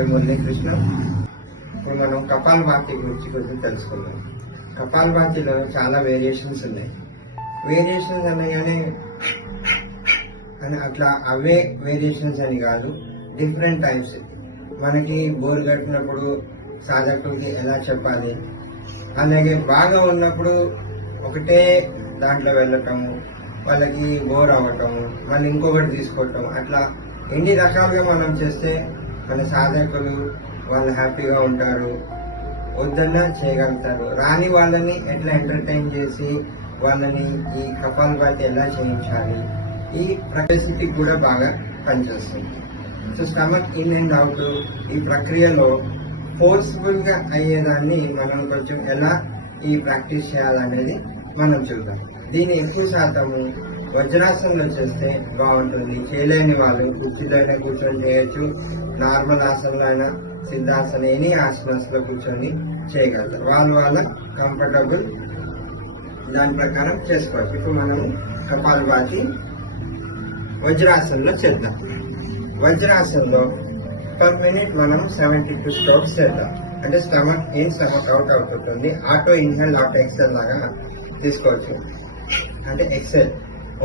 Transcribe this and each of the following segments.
పేరు మురళీకృష్ణ. ఇప్పుడు మనం కపాలభాతి గురించి కొంచెం తెలుసుకుందాం. కపాలభాతిలో చాలా వేరియేషన్స్ ఉన్నాయి. వేరియేషన్స్ అనగానే అని అట్లా అవే వేరియేషన్స్ అని కాదు, డిఫరెంట్ టైప్స్. మనకి బోర్ కట్టినప్పుడు సాధకులకి ఎలా చెప్పాలి, అలాగే బాగా ఉన్నప్పుడు ఒకటే దాంట్లో వెళ్ళటము, వాళ్ళకి బోర్ అవ్వటము, మళ్ళీ ఇంకొకటి తీసుకోవటం, అట్లా ఎన్ని రకాలుగా మనం చేస్తే మన సాధకులు వాళ్ళు హ్యాపీగా ఉంటారు, వద్దన్నా చేయగలుగుతారు. రాని వాళ్ళని ఎట్లా ఎంటర్టైన్ చేసి వాళ్ళని ఈ కపాలభాతి ఎలా చేయించాలి, ఈ ప్రకృతికి కూడా బాగా పనిచేస్తుంది. So stomach in and out ఈ ప్రక్రియలో ఫోర్స్ఫుల్ గా అయ్యేదాన్ని మనం కొంచెం ఎలా ఈ ప్రాక్టీస్ చేయాలనేది మనం చూద్దాం. దీన్ని ఎక్కువ శాతము వజ్రాసనంలో చేస్తే బాగుంటుంది. చేయలేని వాళ్ళు కుర్చీలో అయినా కూర్చొని చేయొచ్చు, నార్మల్ ఆసనంలో అయినా, సిద్ధాసన ఎనీ ఆసనాస్ లో కూర్చొని చేయగలుగుతారు. వాళ్ళ కంఫర్టబుల్ దాని ప్రకారం చేసుకోవచ్చు. ఇప్పుడు మనము కపాలభాతి వజ్రాసనంలో చేద్దాం. వజ్రాసనంలో పర్ మినిట్ మనం 72 స్ట్రోక్స్ చేద్దాం. అంటే స్టమక్ ఇన్ స్టమక్ అవుట్ అవుతుంది. ఆటో ఇన్హేల్ ఆటో ఎక్సెల్ లాగా తీసుకోవచ్చు. అంటే ఎక్సెల్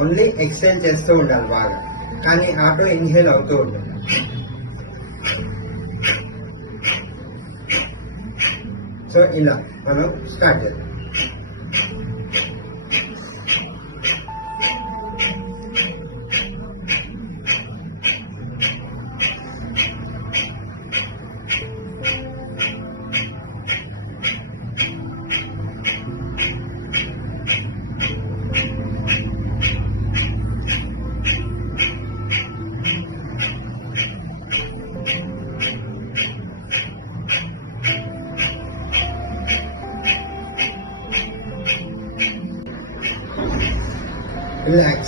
ఓన్లీ ఎక్సెల్ చేస్తూ ఉండాలి బాగా, కానీ ఆటో ఇన్హేల్ అవుతూ ఉంటుంది. సో ఇలా మనం స్టార్ట్ చేద్దాం. Relax.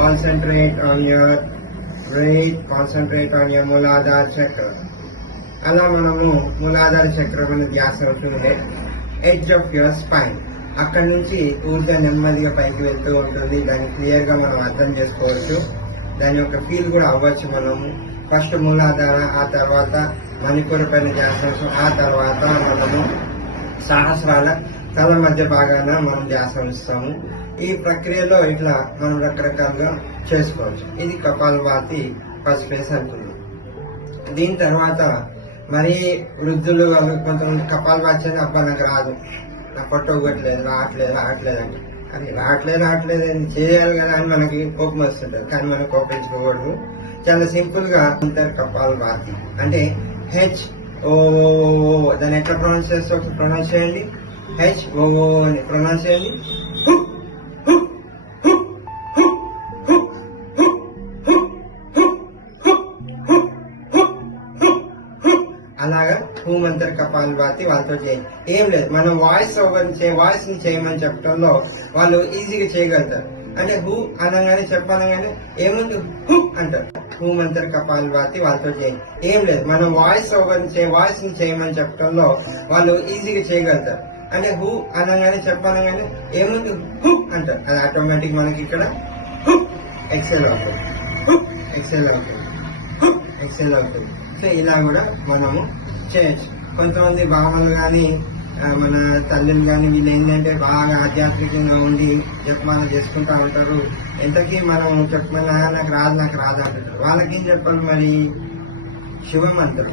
Concentrate on your breath. Concentrate on your Muladhara chakra. అలా మనము మూలాధార చక్రం మీద ధ్యాస అవుతుంటే ఎడ్జ్ ఆఫ్ యువర్ స్పైన్, అక్కడి నుంచి ఊర్జా నెమ్మదిగా పైకి వెళ్తూ ఉంటుంది. దాన్ని క్లియర్ గా మనం అర్థం చేసుకోవచ్చు, దాని యొక్క ఫీల్ కూడా అవ్వచ్చు. మనము ఫస్ట్ మూలాధార, ఆ తర్వాత మణిపూర పైన ధ్యాస, ఆ తర్వాత మనము సహస్రాల తల మధ్య భాగాన మనం ధ్యాస ఉంచుతాము. ఈ ప్రక్రియలో ఇట్లా మనం రకరకాలుగా చేసుకోవచ్చు. ఇది కపాలభాతి ఫస్ట్ ఫేజ్ అంటుంది. దీని తర్వాత మరి వృద్ధులు వాళ్ళు కొంతమంది కపాలభాతి అని, అబ్బా నాకు రాదు, నా పొట్ట ఒగ్గట్లేదు, రావట్లేదు అంటే అది రావట్లేదు అని చేయాలి కదా అని మనకి కోపం వస్తుంటది. కానీ మనం కోపించుకోకూడదు. చాలా సింపుల్ గా ఉంటారు కపాలభాతి అంటే HO. దాన్ని ఎట్లా ప్రొనౌన్స్ చేస్తే ఒకటి ప్రొనౌన్స్ చేయండి. HO అని ప్రొనౌన్స్ చేయండి. అలాగా హూమంతర్ కపాలభాతి వాళ్ళతో చేయండి. ఏం లేదు, మనం వాయిస్ ని చేయమని చెప్పడంలో వాళ్ళు ఈజీగా చేయగలుగుతారు. అంటే హూ అనగానే చెప్పనగానే ఏముంది హూ అంటారు. హూమంతర్ కపాలభాతి వాళ్ళతో చేయండి. ఏం లేదు, మనం వాయిస్ ని చేయమని చెప్పడంలో వాళ్ళు ఈజీగా చేయగలుగుతారు. అంటే హూ అనగానే చెప్పనగానే ఏముంది హూ అంటారు. అది ఆటోమేటిక్ మనకి ఇక్కడ ఎక్సెల్ అవుతుంది, ఎక్సెల్ అవుతుంది. సో ఇలా కూడా మనము చేయొచ్చు. కొంతమంది భావనలు కానీ మన తల్లిని కానీ వీళ్ళు ఏంటంటే బాగా ఆధ్యాత్మికంగా ఉండి జపమాల చేసుకుంటా ఉంటారు. ఎంతకీ మనం చెప్పమన్నా నాకు రాదు అంటారు. వాళ్ళకేం చెప్పాలి మరి? శివమంత్రం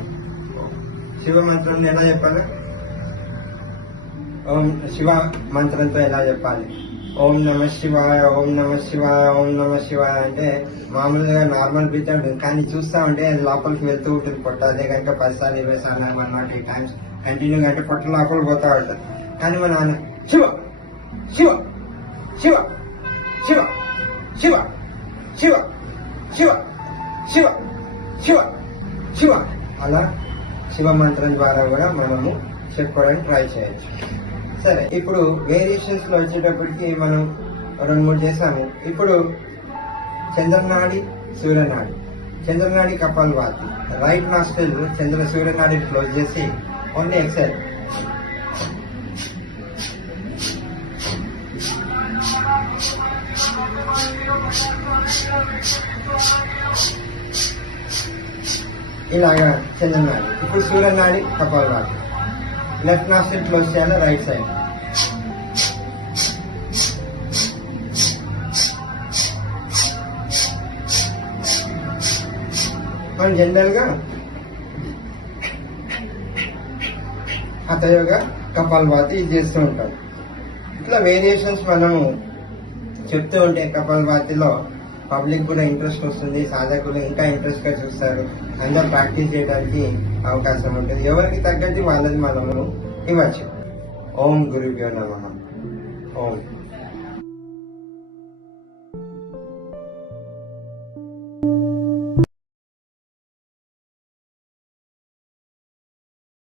ఎలా చెప్పాలి? ఓం శివ మంత్రంతో ఎలా చెప్పాలి? ఓం నమ శివాయ, ఓం నమ శివాయ, ఓం నమ శివాయ అంటే మామూలుగా నార్మల్ బ్రీత్ ఉంటుంది, కానీ చూస్తా ఉంటే అది లోపలికి వెళ్తూ ఉంటుంది పొట్ట. అదే కనుక 10 సార్లు 20 సార్లు 108 టైమ్స్ కంటిన్యూగా అంటే పొట్ట లోపల పోతా ఉంటుంది. కానీ మన శివ శివ శివ శివ శివ శివ శివ శివ శివ శివ అలా శివ మంత్రం ద్వారా కూడా మనము చెప్పుకోవడానికి ట్రై చేయొచ్చు. సరే, ఇప్పుడు వేరియేషన్స్ లో వచ్చేటప్పటికి మనం 2-3 చేసాము. ఇప్పుడు చంద్రనాడి, సూర్యనాడి. చంద్రనాడి కపాలభాతి, రైట్ నాస్ట్రిల్ సూర్యనాడి క్లోజ్ చేసి ఓన్లీ ఎక్సెల్. ఇలాగా చిన్న నాడి. ఇప్పుడు సూర్యనాడి కపాలభాతి. లెఫ్ట్ నాస్ట్రిల్ క్లోజ్ చేయాలి, రైట్ సైడ్. మనం జనరల్ గా హఠయోగ కపాలభాతి చేస్తూ ఉంటాం. ఇట్లా వేరియేషన్స్ మనము చెప్తూ ఉంటే కపాలభాతిలో పబ్లిక్ కూడా ఇంట్రెస్ట్ వస్తుంది, సాధకులు ఇంకా ఇంట్రెస్ట్ గా చూస్తారు, అందరూ ప్రాక్టీస్ చేయడానికి అవకాశం ఉంటుంది. ఎవరికి తగ్గట్టు వాళ్ళది మనము ఇవ్వచ్చు. ఓం గురుభ్యో నమః. ఓం.